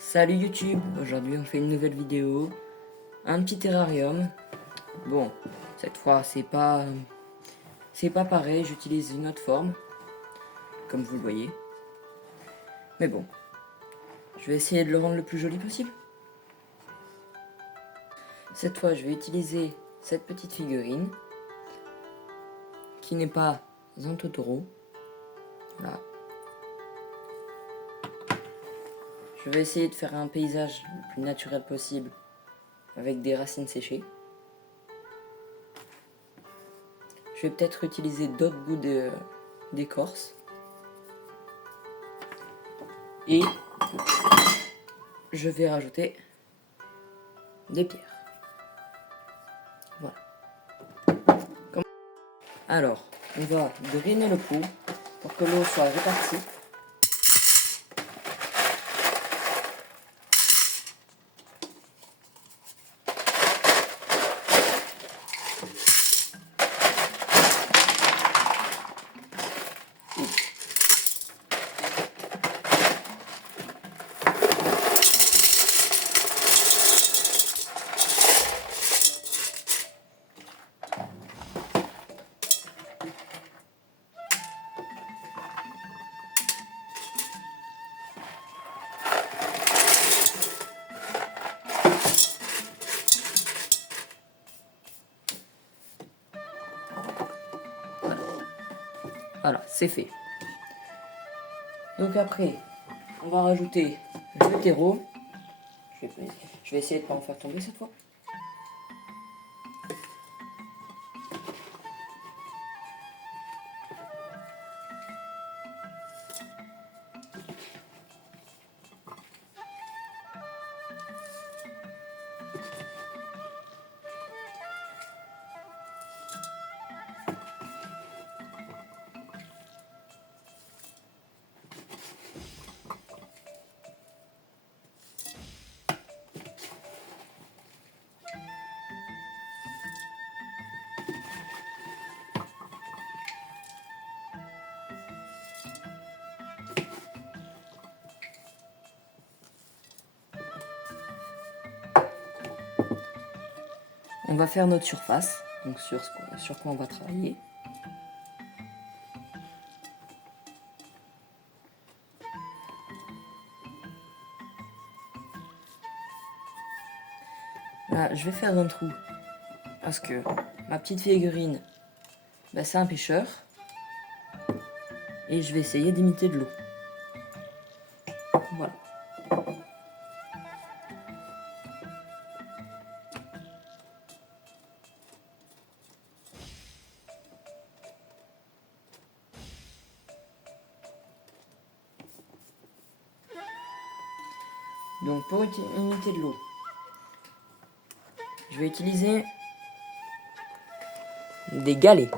Salut YouTube, aujourd'hui on fait une nouvelle vidéo, un petit terrarium. Bon, cette fois c'est pas pareil, j'utilise une autre forme, comme vous le voyez. Mais bon, je vais essayer de le rendre le plus joli possible. Cette fois je vais utiliser cette petite figurine, qui n'est pas un Totoro. Voilà. Je vais essayer de faire un paysage le plus naturel possible, avec des racines séchées. Je vais peut-être utiliser d'autres bouts d'écorce. Et je vais rajouter des pierres. Voilà. Alors, on va drainer le pot pour que l'eau soit répartie. Voilà, c'est fait. Donc après, on va rajouter le terreau. Je vais essayer de ne pas en faire tomber cette fois. On va faire notre surface, donc sur quoi on va travailler. Là, je vais faire un trou, parce que ma petite figurine, c'est un pêcheur, et je vais essayer d'imiter de l'eau. Voilà. Donc pour imiter de l'eau, je vais utiliser des galets,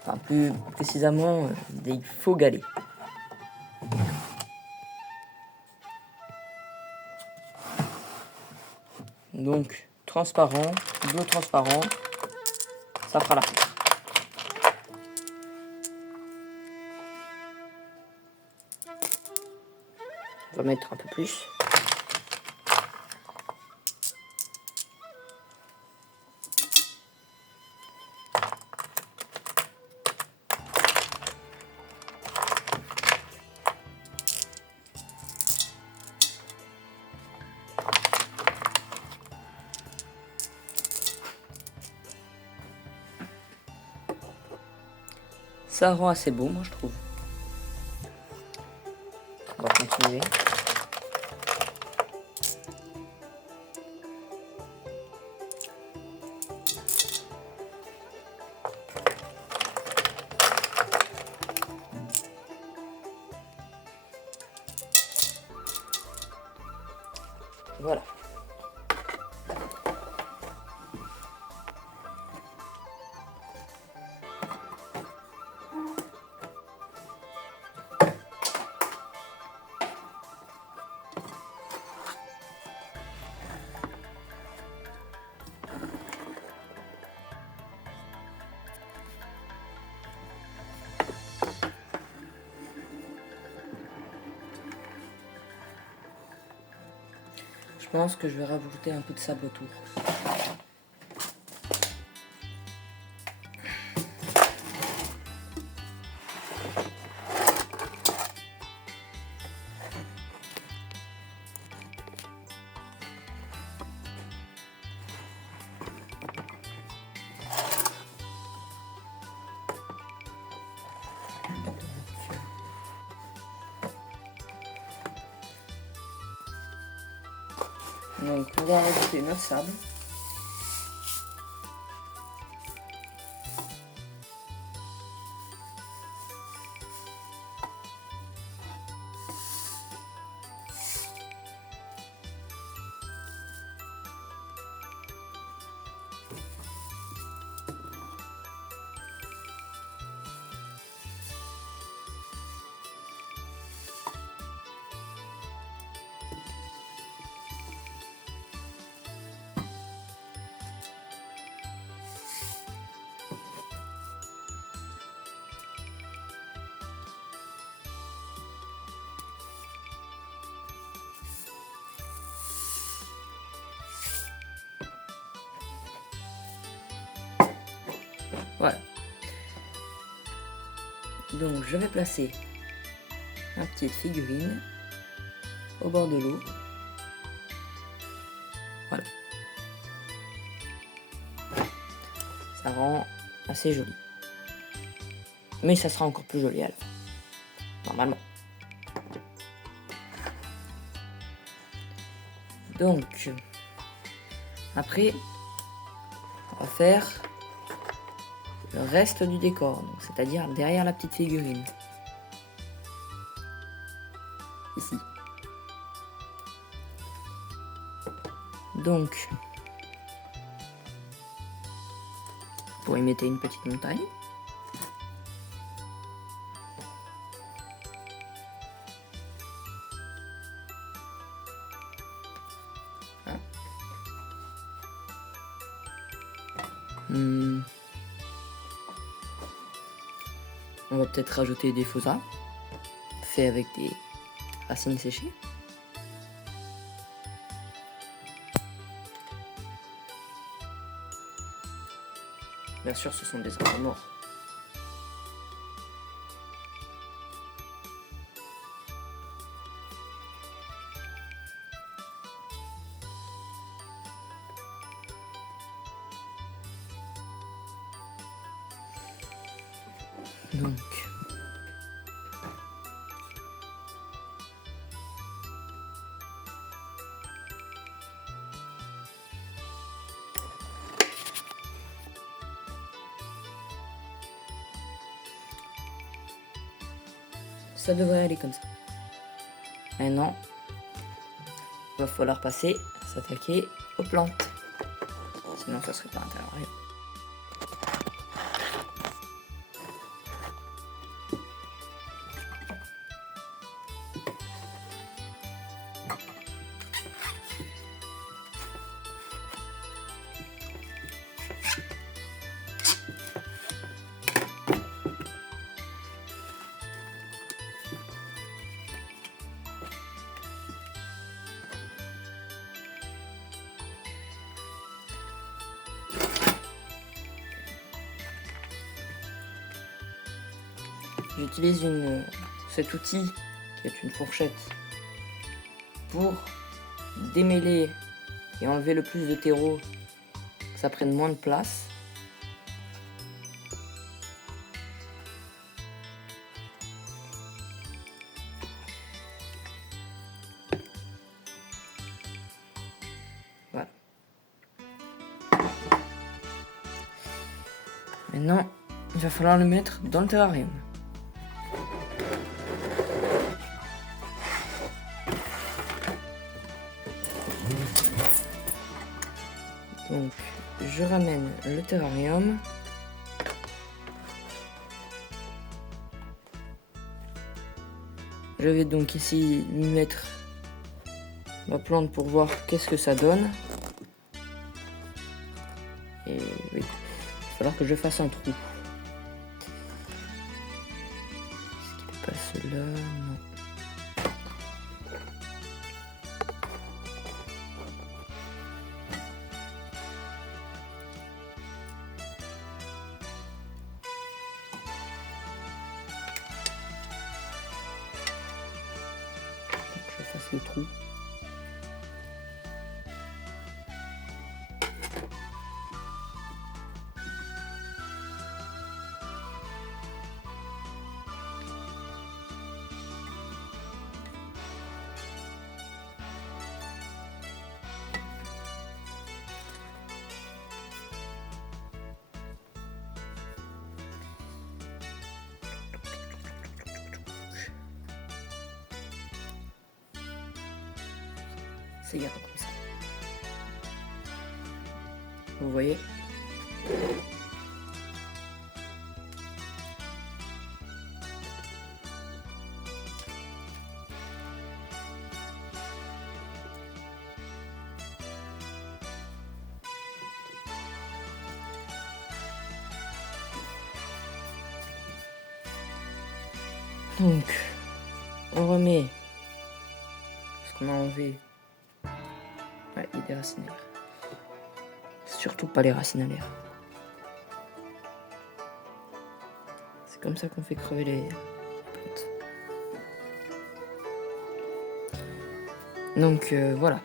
enfin plus précisément des faux galets. Donc transparent, bleu transparent, ça fera l'affaire. On va mettre un peu plus. Ça rend assez beau, moi je trouve. On va continuer. Voilà. Je pense que je vais rajouter un peu de sable autour. Donc on va rajouter notre sable. Voilà. Donc je vais placer ma petite figurine au bord de l'eau. Voilà. Ça rend assez joli. Mais ça sera encore plus joli à la fin. Normalement. Donc, après, on va faire le reste du décor, c'est-à-dire derrière la petite figurine. Ici. Donc, pour y mettre une petite montagne. On va peut-être rajouter des faux arbres, faits avec des racines séchées. Bien sûr, ce sont des arbres morts. Donc, ça devrait aller comme ça. Maintenant, il va falloir passer à s'attaquer aux plantes. Sinon, ça serait pas intéressant. J'utilise cet outil qui est une fourchette pour démêler et enlever le plus de terreau, que ça prenne moins de place. Voilà. Maintenant, il va falloir le mettre dans le terrarium. Donc, je ramène le terrarium. Je vais donc ici lui mettre ma plante pour voir qu'est-ce que ça donne. Et oui, il va falloir que je fasse un trou. Est-ce qu'il passe là? Non. les trous. C'est garde comme ça. Vous voyez? Donc, on remet ce qu'on a enlevé. Ouais, il y a des racines à l'air. Surtout pas les racines à l'air. C'est comme ça qu'on fait crever les plantes. Donc voilà.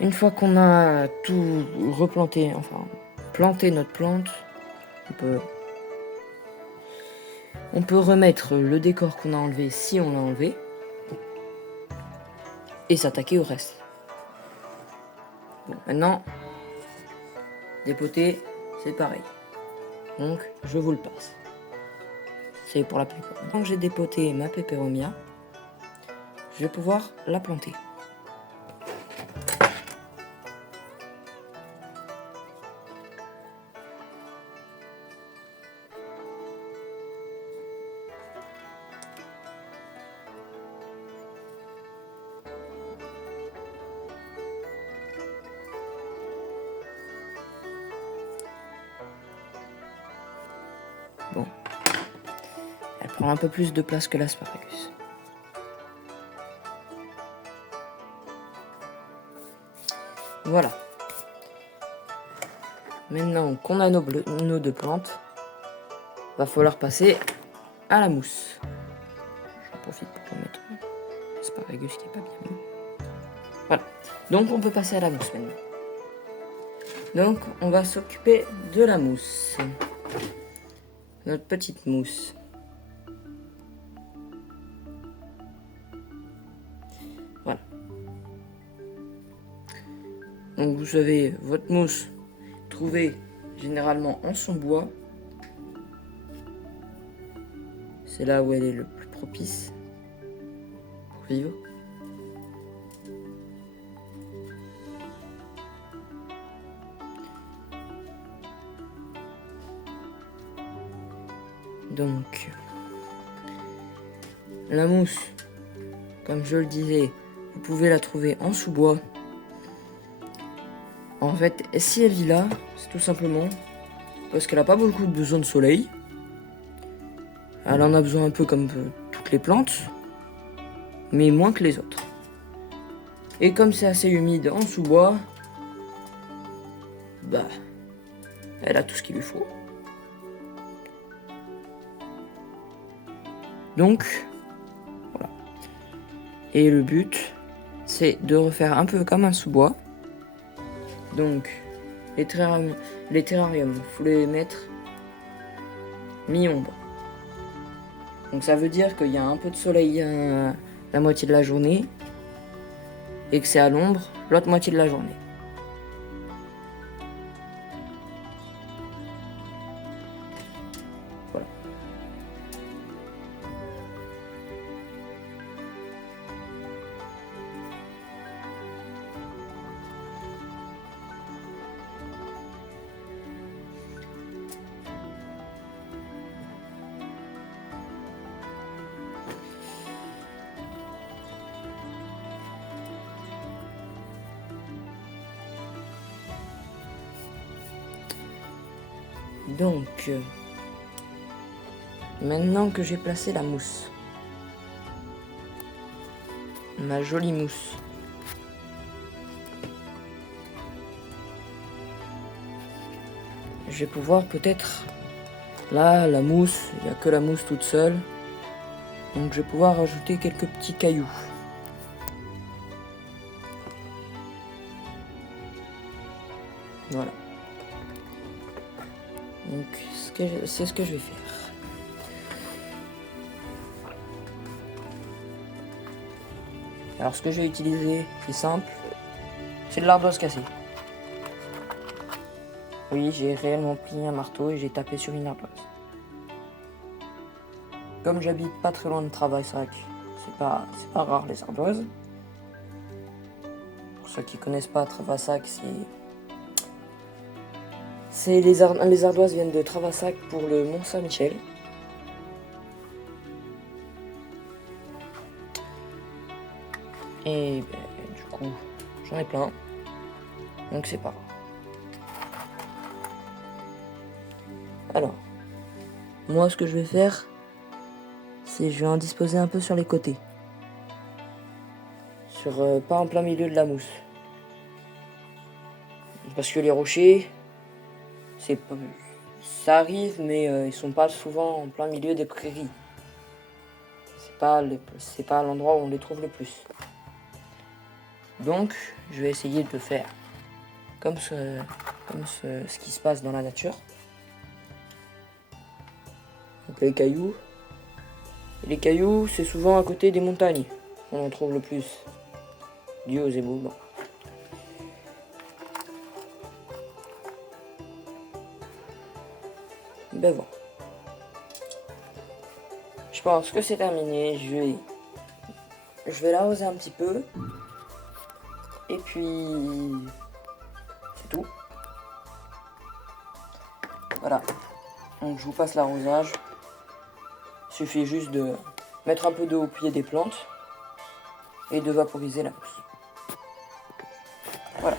Une fois qu'on a tout replanté, enfin planté notre plante, on peut remettre le décor qu'on a enlevé si on l'a enlevé et s'attaquer au reste. Bon, maintenant, dépoter, c'est pareil. Donc, je vous le passe. C'est pour la pépéromia. Donc, j'ai dépoté ma pépéromia. Je vais pouvoir la planter. Bon, elle prend un peu plus de place que l'asparagus. Voilà. Maintenant qu'on a nos deux plantes, va falloir passer à la mousse. J'en profite pour remettre l'asparagus qui n'est pas bien mis. Voilà. Donc on peut passer à la mousse maintenant. Donc on va s'occuper de la mousse. Notre petite mousse. Voilà. Donc vous avez votre mousse trouvée généralement en son bois. C'est là où elle est le plus propice pour vivre. Donc, la mousse, comme je le disais, vous pouvez la trouver en sous-bois. En fait, si elle vit là, c'est tout simplement parce qu'elle n'a pas beaucoup besoin de soleil. Elle en a besoin un peu comme toutes les plantes, mais moins que les autres. Et comme c'est assez humide en sous-bois, bah, elle a tout ce qu'il lui faut. Donc, voilà. Et le but, c'est de refaire un peu comme un sous-bois. Donc, les terrariums, il faut les mettre mi-ombre. Donc ça veut dire qu'il y a un peu de soleil la moitié de la journée et que c'est à l'ombre l'autre moitié de la journée. Voilà. Donc, maintenant que j'ai placé la mousse, ma jolie mousse, je vais pouvoir peut-être, là, la mousse, il n'y a que la mousse toute seule, Donc je vais pouvoir rajouter quelques petits cailloux. Voilà. Donc c'est ce que je vais faire. Alors ce que je vais utiliser, c'est simple. C'est de l'ardoise cassée. Oui, j'ai réellement pris un marteau et j'ai tapé sur une ardoise. Comme j'habite pas très loin de Travasac, c'est pas rare les ardoises. Pour ceux qui connaissent pas Travasac, les ardoises viennent de Travasac pour le Mont Saint-Michel. Et ben, du coup, j'en ai plein. Donc c'est pas rare. Alors, moi ce que je vais faire, c'est je vais en disposer un peu sur les côtés. Pas en plein milieu de la mousse. Parce que les rochers, ça arrive, mais ils sont pas souvent en plein milieu des prairies. C'est pas l'endroit où on les trouve le plus. Donc, je vais essayer de le faire comme ce qui se passe dans la nature. Donc les cailloux. Et les cailloux, c'est souvent à côté des montagnes qu'on en trouve le plus. Dieu aux éboulements. Ben bon. Je pense que c'est terminé. Je vais l'arroser un petit peu. Et puis c'est tout. Voilà. Donc je vous passe l'arrosage. Il suffit juste de mettre un peu d'eau au pied des plantes et de vaporiser la mousse. Voilà.